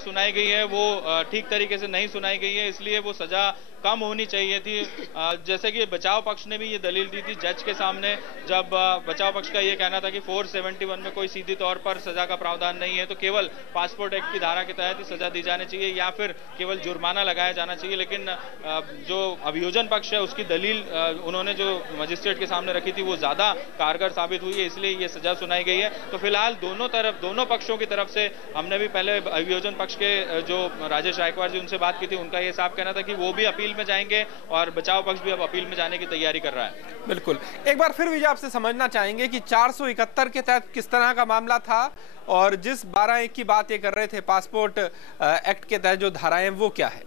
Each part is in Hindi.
सुनाई गई है वो ठीक तरीके से नहीं सुनाई गई है, इसलिए वो सजा कम होनी चाहिए थी। जैसे कि बचाव पक्ष ने भी ये दलील दी थी जज के सामने, जब बचाव पक्ष का ये कहना था कि 471 में कोई सीधी तौर पर सजा का प्रावधान नहीं है, तो केवल पासपोर्ट एक्ट की धारा के तहत ही सजा दी जानी चाहिए या फिर केवल जुर्माना लगाया जाना चाहिए। लेकिन जो अभियोजन पक्ष है उसकी दलील उन्होंने जो मजिस्ट्रेट के सामने रखी थी वो ज्यादा कारगर साबित हुई है, इसलिए ये सजा सुनाई गई है। तो फिलहाल दोनों पक्षों की तरफ से हमने भी पहले अभियोजन पक्ष के जो राजेश रायकवार जी उनसे बात की थी, उनका ये साफ कहना था कि वो भी अपील में जाएंगे और बचाव पक्ष भी अब अपील में जाने की तैयारी कर रहा है। बिल्कुल, एक बार फिर विजय आपसे समझना चाहेंगे कि 471 के तहत किस तरह का मामला था और जिस 12(1) की बात ये कर रहे थे पासपोर्ट एक्ट के तहत जो धाराएं वो क्या है?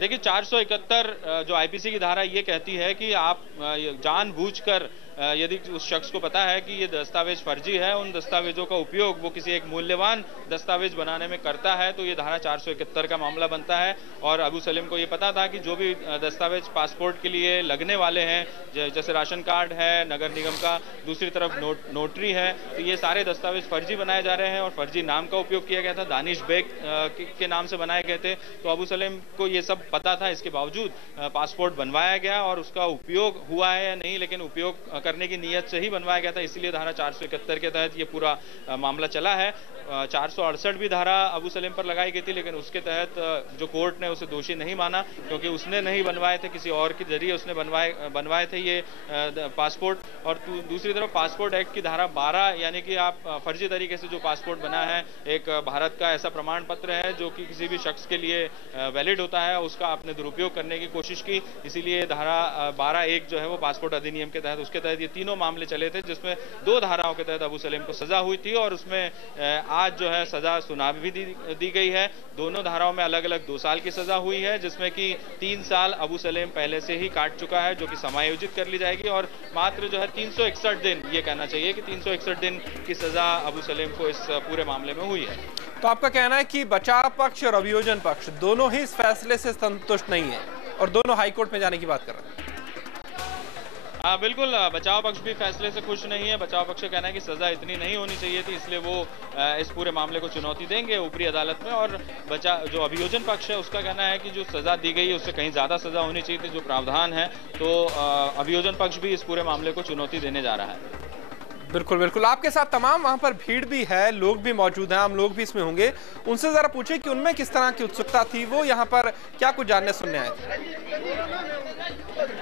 देखिए 471 जो आईपीसी की धारा ये कहती है कि आप जानबूझकर यदि उस शख्स को पता है कि ये दस्तावेज फर्जी है, उन दस्तावेजों का उपयोग वो किसी एक मूल्यवान दस्तावेज बनाने में करता है, तो ये धारा 471 का मामला बनता है। और अबू सलीम को ये पता था कि जो भी दस्तावेज पासपोर्ट के लिए लगने वाले हैं, जैसे राशन कार्ड है, नगर निगम का, दूसरी तरफ नोटरी है, तो ये सारे दस्तावेज फर्जी बनाए जा रहे हैं और फर्जी नाम का उपयोग किया गया था, दानिश बेग के नाम से बनाए गए थे। तो अबू सलीम को ये सब पता था, इसके बावजूद पासपोर्ट बनवाया गया और उसका उपयोग हुआ है या नहीं, लेकिन उपयोग करने की नीयत से ही बनवाया गया था, इसलिए धारा 471 के तहत ये पूरा मामला चला है। 468 भी धारा अबू सलीम पर लगाई गई थी, लेकिन उसके तहत जो कोर्ट ने उसे दोषी नहीं माना, क्योंकि उसने नहीं बनवाए थे, किसी और के जरिए उसने बनवाए थे ये पासपोर्ट। और दूसरी तरफ पासपोर्ट एक्ट की धारा 12, यानी कि आप फर्जी तरीके से जो पासपोर्ट बना है, एक भारत का ऐसा प्रमाण पत्र है जो कि किसी भी शख्स के लिए वैलिड होता है, उसका आपने दुरुपयोग करने की कोशिश की, इसीलिए धारा 12(1) जो है वो पासपोर्ट अधिनियम के तहत, उसके तहत ये तीनों मामले चले थे, जिसमें 2 धाराओं के तहत अबू सलीम को सजा हुई थी और उसमें आज जो है सजा सुना भी दी गई है। दोनों धाराओं में अलग अलग 2 साल की सजा हुई है, जिसमें कि 3 साल अबू सलीम पहले से ही काट चुका है, जो कि समायोजित कर ली जाएगी, और मात्र जो है 361 दिन, ये कहना चाहिए कि 361 दिन की सजा अबू सलीम को इस पूरे मामले में हुई है। तो आपका कहना है कि बचाव पक्ष और अभियोजन पक्ष दोनों ही इस फैसले से संतुष्ट नहीं है और दोनों हाईकोर्ट में जाने की बात कर रहे हैं? हाँ बिल्कुल, बचाव पक्ष भी फैसले से खुश नहीं है। बचाव पक्ष का कहना है कि सजा इतनी नहीं होनी चाहिए थी, इसलिए वो इस पूरे मामले को चुनौती देंगे ऊपरी अदालत में। और जो अभियोजन पक्ष है उसका कहना है कि जो सजा दी गई है उससे कहीं ज्यादा सजा होनी चाहिए थी, जो प्रावधान है। तो अभियोजन पक्ष भी इस पूरे मामले को चुनौती देने जा रहा है। बिल्कुल बिल्कुल, आपके साथ तमाम वहां पर भीड़ भी है, लोग भी मौजूद हैं, हम लोग भी इसमें होंगे, उनसे जरा पूछे कि उनमें किस तरह की उत्सुकता थी, वो यहाँ पर क्या कुछ जानने सुनने आए थे।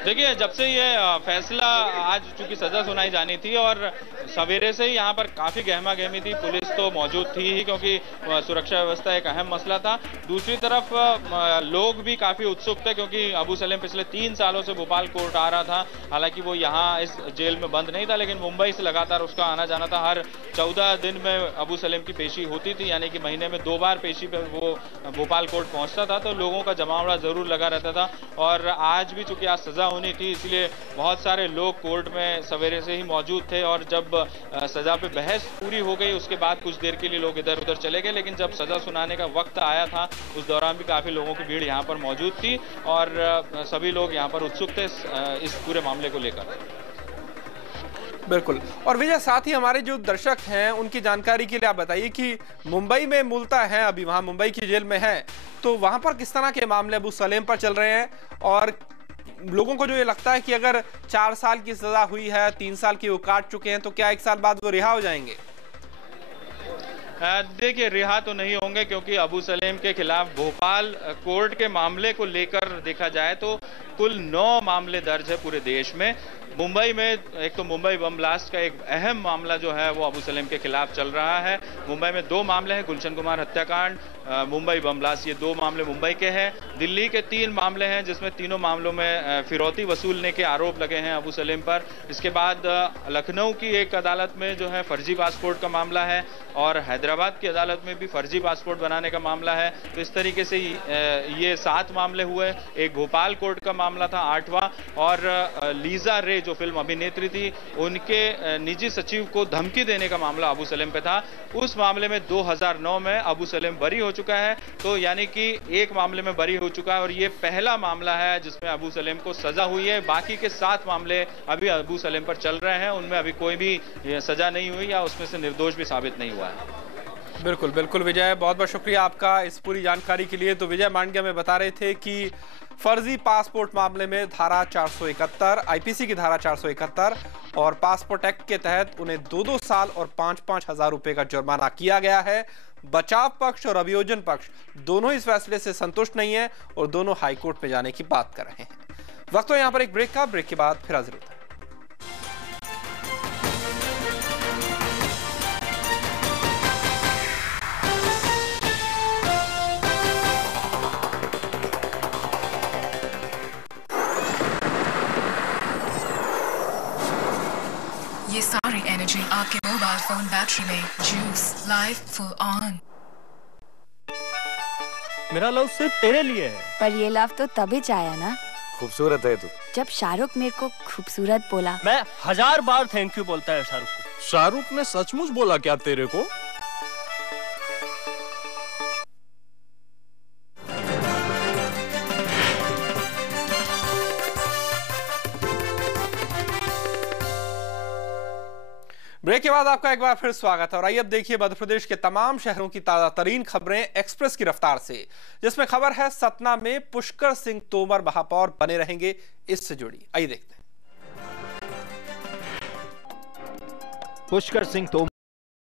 देखिए जब से ये फैसला, आज चूंकि सजा सुनाई जानी थी और सवेरे से ही यहाँ पर काफी गहमा गहमी थी, पुलिस तो मौजूद थी ही क्योंकि सुरक्षा व्यवस्था एक अहम मसला था। दूसरी तरफ लोग भी काफी उत्सुक थे क्योंकि अबू सलीम पिछले 3 सालों से भोपाल कोर्ट आ रहा था। हालांकि वो यहाँ इस जेल में बंद नहीं था, लेकिन मुंबई से लगातार उसका आना जाना था। हर 14 दिन में अबू सलीम की पेशी होती थी, यानी कि महीने में 2 बार पेशी पे वो भोपाल कोर्ट पहुंचता था, तो लोगों का जमावड़ा जरूर लगा रहता था। और आज भी चूंकि आज सजा होनी थी, इसलिए बहुत सारे लोग कोर्ट में सवेरे से ही मौजूद थे। और जब सजा पे बहस पूरी हो गई उसके बाद कुछ देर के लिए लोग इधर उधर चले गए, लेकिन जब सजा सुनाने का वक्त आया था उस दौरान भी काफी लोगों की भीड़ यहाँ पर मौजूद थी और सभी लोग यहाँ पर उत्सुक थे इस पूरे मामले को लेकर। बिल्कुल, और विजय साथ ही हमारे जो दर्शक हैं उनकी जानकारी के लिए आप बताइए कि मुंबई में मूलतः हैं, अभी वहां मुंबई की जेल में हैं, तो वहां पर किस तरह के मामले अबू सलीम पर चल रहे हैं और लोगों को जो ये लगता है कि अगर 4 साल की सजा हुई है, 3 साल की वो काट चुके हैं, तो क्या 1 साल बाद वो रिहा हो जाएंगे? देखिए रिहा तो नहीं होंगे क्योंकि अबू सलीम के खिलाफ भोपाल कोर्ट के मामले को लेकर देखा जाए तो कुल 9 मामले दर्ज है पूरे देश में। मुंबई में एक तो मुंबई बम ब्लास्ट का एक अहम मामला जो है वो अबू सलीम के खिलाफ चल रहा है। मुंबई में 2 मामले हैं, गुलशन कुमार हत्याकांड, मुंबई बम ब्लास्ट, ये 2 मामले मुंबई के हैं। दिल्ली के 3 मामले हैं जिसमें तीनों मामलों में फिरौती वसूलने के आरोप लगे हैं अबू सलीम पर। इसके बाद लखनऊ की एक अदालत में जो है फर्जी पासपोर्ट का मामला है और हैदराबाद की अदालत में भी फर्जी पासपोर्ट बनाने का मामला है। तो इस तरीके से ये 7 मामले हुए। एक भोपाल कोर्ट का मामला था 8वां, और लीजा रे जो फिल्म अभिनेत्री थी उनके निजी सचिव को धमकी देने का मामला अबू सलीम पे था। उस मामले में 2009 में अबू सलीम बरी हो चुका है, तो यानी कि एक मामले में बरी हो चुका है और ये पहला मामला है जिसमें अबू सलीम को सजा हुई है। बाकी के 7 मामले अभी अबू सलीम पर चल रहे हैं, उनमें अभी कोई भी सजा नहीं हुई या उसमें से निर्दोष भी साबित नहीं हुआ है। बिल्कुल बिल्कुल विजय, बहुत बहुत शुक्रिया आपका इस पूरी जानकारी के लिए। तो विजय मांडविया में बता रहे थे कि फर्जी पासपोर्ट मामले में धारा 471 आईपीसी की धारा 471 और पासपोर्ट एक्ट के तहत उन्हें 2-2 साल और 5-5 हजार रुपए का जुर्माना किया गया है। बचाव पक्ष और अभियोजन पक्ष दोनों इस फैसले से संतुष्ट नहीं है और दोनों हाईकोर्ट में जाने की बात कर रहे हैं। वक्त है यहां पर एक ब्रेक का, ब्रेक के बाद फिर हाजिर होता है। ये सारी एनर्जी आपके मोबाइल फोन बैटरी में जूस लाइव फुल ऑन। मेरा लव सिर्फ तेरे लिए है। पर ये लव तो तभी आया ना खूबसूरत है तू। जब शाहरुख मेरे को खूबसूरत बोला। मैं 1000 बार थैंक यू बोलता है शाहरुख को। शाहरुख ने सचमुच बोला क्या तेरे को? ब्रेक के बाद आपका एक बार फिर स्वागत है और आइए अब देखिए मध्य प्रदेश के तमाम शहरों की ताजा तरीन खबरें एक्सप्रेस की रफ्तार से, जिसमें खबर है सतना में पुष्कर सिंह तोमर महापौर बने रहेंगे। इससे जुड़ी आइए देखते हैं। पुष्कर सिंह तोमर